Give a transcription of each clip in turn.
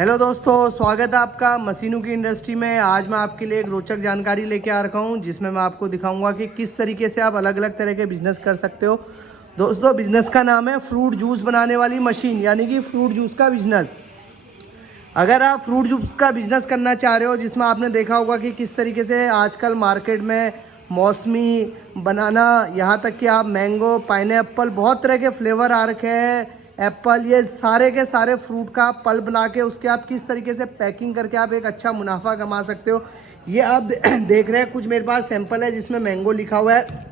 Hello दोस्तों, स्वागत है आपका मशीनों की इंडस्ट्री में। आज मैं आपके लिए एक रोचक जानकारी लेके आ रखा हूँ जिसमें मैं आपको दिखाऊंगा कि किस तरीके से आप अलग अलग तरह के बिजनेस कर सकते हो। दोस्तों, बिजनेस का नाम है फ्रूट जूस बनाने वाली मशीन, यानी कि फ्रूट जूस का बिजनेस। अगर आप फ्रूट जूस का बिजनेस करना चाह रहे हो, जिसमें आपने देखा होगा कि किस तरीके से आजकल मार्केट में मौसमी, बनाना, यहाँ तक कि आप मैंगो, पाइनएप्पल, बहुत तरह के फ्लेवर आ रखे हैं, एप्पल, ये सारे के सारे फ्रूट का आप पल्प बना के उसके आप किस तरीके से पैकिंग करके आप एक अच्छा मुनाफा कमा सकते हो। ये आप देख रहे हैं, कुछ मेरे पास सैंपल है जिसमें मैंगो लिखा हुआ है।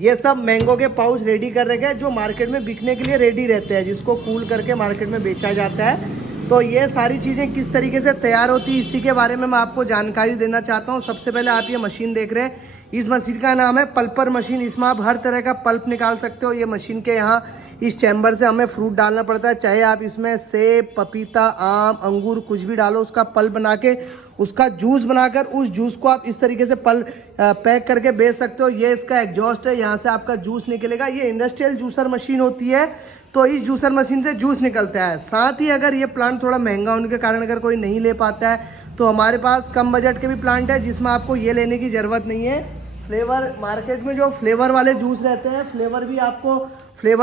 ये सब मैंगो के पाउच रेडी कर रखे हैं जो मार्केट में बिकने के लिए रेडी रहते हैं, जिसको कूल करके मार्केट में बेचा जाता है। तो ये सारी चीज़ें किस तरीके से तैयार होती है, इसी के बारे में मैं आपको जानकारी देना चाहता हूँ। सबसे पहले आप ये मशीन देख रहे हैं, इस मशीन का नाम है पल्पर मशीन। इसमें आप हर तरह का पल्प निकाल सकते हो। ये मशीन के यहाँ इस चैम्बर से हमें फ्रूट डालना पड़ता है, चाहे आप इसमें सेब, पपीता, आम, अंगूर कुछ भी डालो, उसका पल्प बना के उसका जूस बनाकर उस जूस को आप इस तरीके से पैक करके बेच सकते हो। ये इसका एग्जॉस्ट है, यहाँ से आपका जूस निकलेगा। ये इंडस्ट्रियल जूसर मशीन होती है, तो इस जूसर मशीन से जूस निकलता है। साथ ही अगर ये प्लांट थोड़ा महंगा होने के कारण अगर कोई नहीं ले पाता है, तो हमारे पास कम बजट के भी प्लांट है जिसमें आपको ये लेने की ज़रूरत नहीं है। फ्लेवर, मार्केट में जो फ्लेवर वाले जूस रहते हैं, फ्लेवर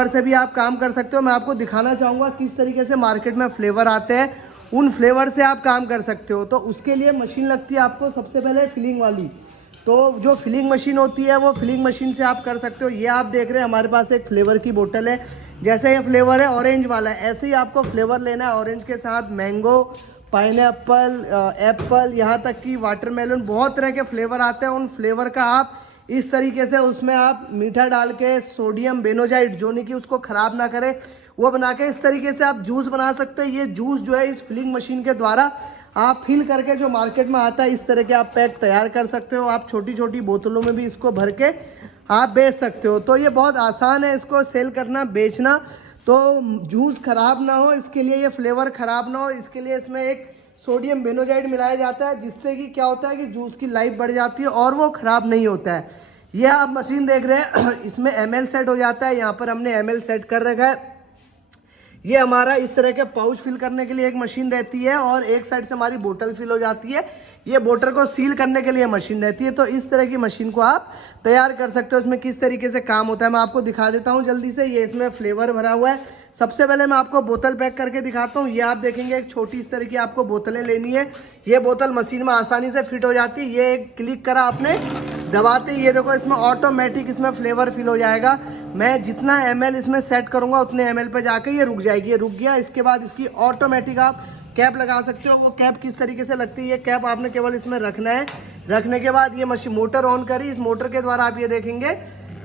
से भी आप काम कर सकते हो। मैं आपको दिखाना चाहूँगा किस तरीके से मार्केट में फ्लेवर आते हैं, उन फ्लेवर से आप काम कर सकते हो। तो उसके लिए मशीन लगती है आपको सबसे पहले फिलिंग वाली। तो जो फिलिंग मशीन होती है वो फिलिंग मशीन से आप कर सकते हो। ये आप देख रहे हैं हमारे पास एक फ्लेवर की बोतल है। जैसे ये फ्लेवर है ऑरेंज वाला है, ऐसे ही आपको फ्लेवर लेना है। ऑरेंज के साथ मैंगो, पाइनएप्पल, एप्पल, यहाँ तक कि वाटरमेलन, बहुत तरह के फ्लेवर आते हैं। उन फ्लेवर का आप इस तरीके से उसमें आप मीठा डाल के सोडियम बेनोजाइड, जो नहीं कि उसको ख़राब ना करे, वो बना के इस तरीके से आप जूस बना सकते हैं। ये जूस जो है इस फिलिंग मशीन के द्वारा आप फिल करके जो मार्केट में आता है, इस तरह के आप पैक तैयार कर सकते हो। आप छोटी छोटी बोतलों में भी इसको भर के आप बेच सकते हो। तो ये बहुत आसान है इसको सेल करना, बेचना। तो जूस ख़राब ना हो, इसके लिए, ये फ्लेवर ख़राब ना हो, इसके लिए इसमें एक सोडियम बेनोजाइड मिलाया जाता है, जिससे कि क्या होता है कि जूस की लाइफ बढ़ जाती है और वो ख़राब नहीं होता है। ये आप मशीन देख रहे हैं, इसमें ml सेट हो जाता है। यहाँ पर हमने ml सेट कर रखा है। ये हमारा इस तरह के पाउच फिल करने के लिए एक मशीन रहती है, और एक साइड से हमारी बोतल फिल हो जाती है। ये बोतल को सील करने के लिए मशीन रहती है। तो इस तरह की मशीन को आप तैयार कर सकते हो। इसमें किस तरीके से काम होता है मैं आपको दिखा देता हूँ जल्दी से। ये इसमें फ्लेवर भरा हुआ है। सबसे पहले मैं आपको बोतल पैक करके दिखाता हूँ। ये आप देखेंगे एक छोटी इस तरह की आपको बोतलें लेनी है। ये बोतल मशीन में आसानी से फिट हो जाती है। ये एक क्लिक करा आपने, दबाते ही ये देखो इसमें ऑटोमेटिक इसमें फ्लेवर फिल हो जाएगा। मैं जितना ml इसमें सेट करूंगा उतने ml पे जाके ये रुक जाएगी। ये रुक गया। इसके बाद इसकी ऑटोमेटिक आप कैप लगा सकते हो। वो कैप किस तरीके से लगती है, ये कैप आपने केवल इसमें रखना है। रखने के बाद ये मशीन मोटर ऑन करी, इस मोटर के द्वारा आप ये देखेंगे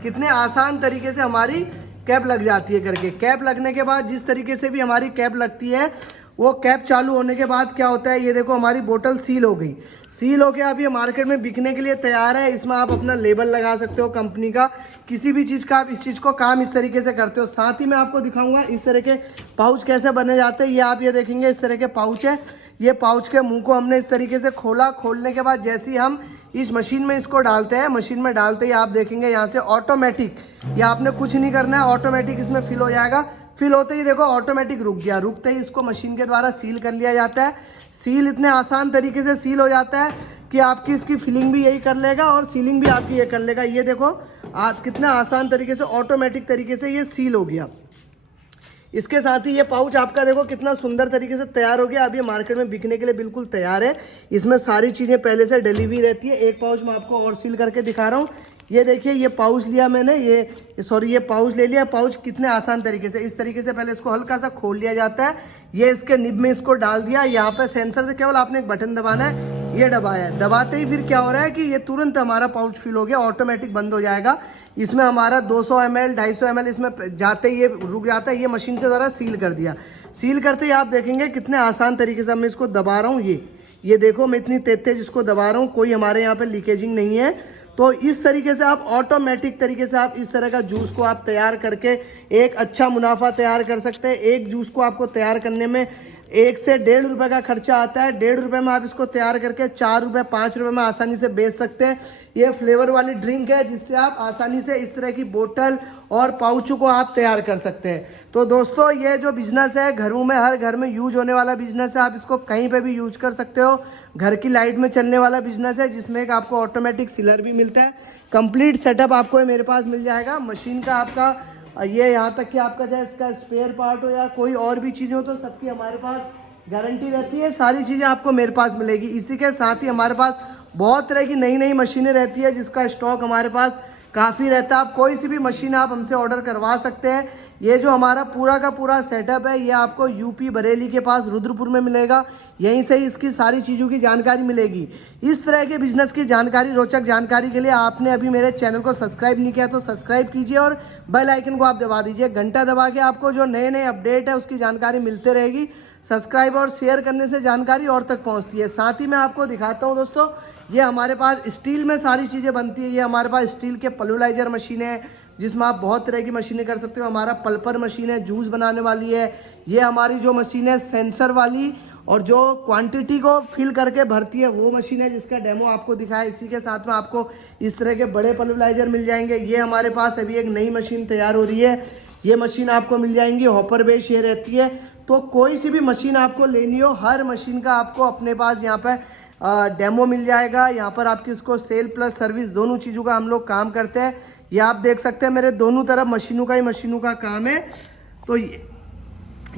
कितने आसान तरीके से हमारी कैप लग जाती है करके। कैप लगने के बाद जिस तरीके से भी हमारी कैप लगती है, वो कैप चालू होने के बाद क्या होता है, ये देखो हमारी बोतल सील हो गई। सील होके अब ये मार्केट में बिकने के लिए तैयार है। इसमें आप अपना लेबल लगा सकते हो कंपनी का, किसी भी चीज़ का आप इस चीज़ को काम इस तरीके से करते हो। साथ ही मैं आपको दिखाऊंगा इस तरह के पाउच कैसे बने जाते हैं। ये आप ये देखेंगे इस तरह के पाउच है। ये पाउच के मुंह को हमने इस तरीके से खोला। खोलने के बाद जैसे ही हम इस मशीन में इसको डालते हैं, मशीन में डालते ही आप देखेंगे यहाँ से ऑटोमेटिक, ये आपने कुछ नहीं करना है, ऑटोमेटिक इसमें फिल हो जाएगा। फिल होते ही देखो ऑटोमेटिक रुक गया। रुकते ही इसको मशीन के द्वारा सील कर लिया जाता है। सील इतने आसान तरीके से सील हो जाता है कि आपकी इसकी फिलिंग भी यही कर लेगा और सीलिंग भी आपकी ये कर लेगा। ये देखो आप कितना आसान तरीके से, ऑटोमेटिक तरीके से ये सील हो गया। इसके साथ ही ये पाउच आपका देखो कितना सुंदर तरीके से तैयार हो गया। अब ये मार्केट में बिकने के लिए बिल्कुल तैयार है। इसमें सारी चीज़ें पहले से डली हुई रहती है। एक पाउच मैं आपको और सील करके दिखा रहा हूँ। ये देखिए, ये पाउच लिया मैंने, ये पाउच ले लिया। पाउच कितने आसान तरीके से, इस तरीके से पहले इसको हल्का सा खोल लिया जाता है। ये इसके निब में इसको डाल दिया। यहाँ पे सेंसर से केवल आपने एक बटन दबाना है, ये दबाया है। दबाते ही फिर क्या हो रहा है कि ये तुरंत हमारा पाउच फिल हो गया, ऑटोमेटिक बंद हो जाएगा। इसमें हमारा 200 ml 250 ml इसमें जाते ही ये रुक जाता है। ये मशीन से ज़रा सील कर दिया। सील करते ही आप देखेंगे कितने आसान तरीके से मैं इसको दबा रहा हूँ। ये देखो मैं इतनी तेज इसको दबा रहा हूँ, कोई हमारे यहाँ पे लीकेजिंग नहीं है। तो इस तरीके से आप ऑटोमेटिक तरीके से आप इस तरह का जूस को आप तैयार करके एक अच्छा मुनाफा तैयार कर सकते हैं। एक जूस को आपको तैयार करने में 1 से 1.5 रुपये का खर्चा आता है। 1.5 रुपये में आप इसको तैयार करके 4 रुपये 5 रुपये में आसानी से बेच सकते हैं। ये फ्लेवर वाली ड्रिंक है जिससे आप आसानी से इस तरह की बोतल और पाउचों को आप तैयार कर सकते हैं। तो दोस्तों ये जो बिजनेस है घरों में, हर घर में यूज होने वाला बिजनेस है। आप इसको कहीं पे भी यूज कर सकते हो। घर की लाइट में चलने वाला बिजनेस है जिसमें एक आपको ऑटोमेटिक सीलर भी मिलता है। कंप्लीट सेटअप आपको मेरे पास मिल जाएगा। मशीन का आपका ये यहाँ तक कि आपका चाहे इसका स्पेयर पार्ट हो या कोई और भी चीज़ हो तो सबकी हमारे पास गारंटी रहती है। सारी चीज़ें आपको मेरे पास मिलेगी। इसी के साथ ही हमारे पास बहुत तरह की नई नई मशीनें रहती है जिसका स्टॉक हमारे पास काफ़ी रहता है। आप कोई सी भी मशीन आप हमसे ऑर्डर करवा सकते हैं। ये जो हमारा पूरा का पूरा सेटअप है ये आपको यूपी बरेली के पास रुद्रपुर में मिलेगा। यहीं से ही इसकी सारी चीज़ों की जानकारी मिलेगी। इस तरह के बिजनेस की जानकारी, रोचक जानकारी के लिए आपने अभी मेरे चैनल को सब्सक्राइब नहीं किया तो सब्सक्राइब कीजिए और बेल आइकन को आप दबा दीजिए। घंटा दबा के आपको जो नए नए अपडेट है उसकी जानकारी मिलते रहेगी। सब्सक्राइब और शेयर करने से जानकारी और तक पहुंचती है। साथ ही मैं आपको दिखाता हूं दोस्तों, ये हमारे पास स्टील में सारी चीज़ें बनती है। ये हमारे पास स्टील के पल्वराइजर मशीनें हैं जिसमें आप बहुत तरह की मशीनें कर सकते हो। हमारा पल्पर मशीन है, जूस बनाने वाली है। ये हमारी जो मशीन है सेंसर वाली और जो क्वांटिटी को फिल करके भरती है वो मशीन है जिसका डेमो आपको दिखाया। इसी के साथ में आपको इस तरह के बड़े पल्वराइजर मिल जाएंगे। ये हमारे पास अभी एक नई मशीन तैयार हो रही है। ये मशीन आपको मिल जाएंगी, हॉपर बेस ये रहती है। तो कोई सी भी मशीन आपको लेनी हो, हर मशीन का आपको अपने पास यहाँ पे डेमो मिल जाएगा। यहाँ पर आपकी इसको सेल प्लस सर्विस दोनों चीज़ों का हम लोग काम करते हैं। ये आप देख सकते हैं मेरे दोनों तरफ मशीनों का काम है। तो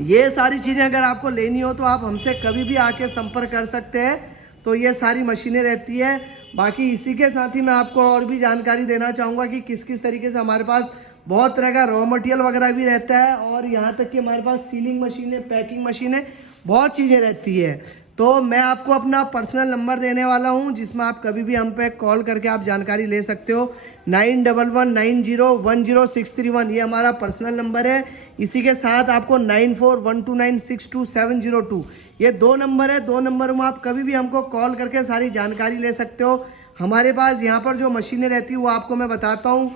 ये सारी चीज़ें अगर आपको लेनी हो तो आप हमसे कभी भी आके संपर्क कर सकते हैं। तो ये सारी मशीनें रहती है। बाकी इसी के साथ ही मैं आपको और भी जानकारी देना चाहूँगा कि किस किस तरीके से हमारे पास बहुत तरह का रॉ मटेरियल वगैरह भी रहता है और यहाँ तक कि हमारे पास सीलिंग मशीनें, पैकिंग मशीनें, बहुत चीज़ें रहती है। तो मैं आपको अपना पर्सनल नंबर देने वाला हूँ जिसमें आप कभी भी हम पे कॉल करके आप जानकारी ले सकते हो। 9119010631 ये हमारा पर्सनल नंबर है। इसी के साथ आपको 9412962702 ये 2 नंबर है। 2 नंबर में आप कभी भी हमको कॉल करके सारी जानकारी ले सकते हो। हमारे पास यहाँ पर जो मशीनें रहती है वो आपको मैं बताता हूँ।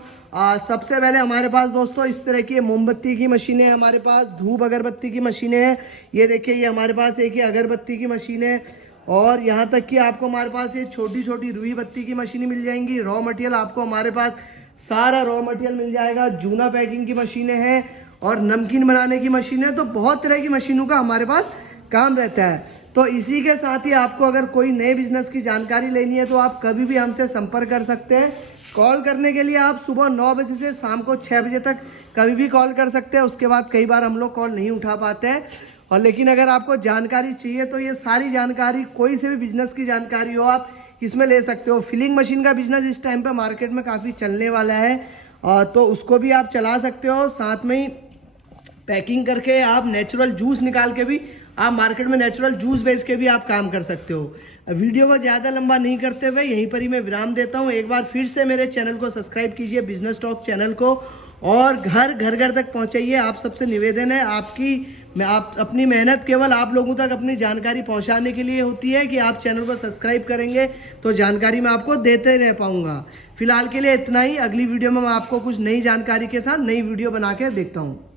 सबसे पहले हमारे पास दोस्तों इस तरह की मोमबत्ती की मशीनें हैं, हमारे पास धूप अगरबत्ती की मशीनें हैं। ये देखिए ये हमारे पास एक ही अगरबत्ती की मशीन है और यहाँ तक कि आपको हमारे पास ये छोटी छोटी रुई बत्ती की मशीनें मिल जाएंगी। रॉ मटेरियल आपको हमारे पास सारा रॉ मटेरियल मिल जाएगा। जूना पैकिंग की मशीनें हैं और नमकीन बनाने की मशीनें। तो बहुत तरह की मशीनों का हमारे पास काम रहता है। तो इसी के साथ ही आपको अगर कोई नए बिजनेस की जानकारी लेनी है तो आप कभी भी हमसे संपर्क कर सकते हैं। कॉल करने के लिए आप सुबह 9 बजे से शाम को 6 बजे तक कभी भी कॉल कर सकते हैं। उसके बाद कई बार हम लोग कॉल नहीं उठा पाते हैं। और लेकिन अगर आपको जानकारी चाहिए तो ये सारी जानकारी, कोई से भी बिजनेस की जानकारी हो, आप इसमें ले सकते हो। फिलिंग मशीन का बिजनेस इस टाइम पे मार्केट में काफ़ी चलने वाला है तो उसको भी आप चला सकते हो। साथ में ही पैकिंग करके आप नेचुरल जूस निकाल के भी आप मार्केट में नेचुरल जूस बेच के भी आप काम कर सकते हो। वीडियो को ज़्यादा लंबा नहीं करते हुए यहीं पर ही मैं विराम देता हूँ। एक बार फिर से मेरे चैनल को सब्सक्राइब कीजिए, बिजनेस टॉक चैनल को, और घर घर तक पहुँचाइए। आप सबसे निवेदन है, आप अपनी मेहनत केवल आप लोगों तक अपनी जानकारी पहुँचाने के लिए होती है कि आप चैनल को सब्सक्राइब करेंगे तो जानकारी मैं आपको देते रह पाऊँगा। फिलहाल के लिए इतना ही। अगली वीडियो में मैं आपको कुछ नई जानकारी के साथ नई वीडियो बना के देखता हूँ।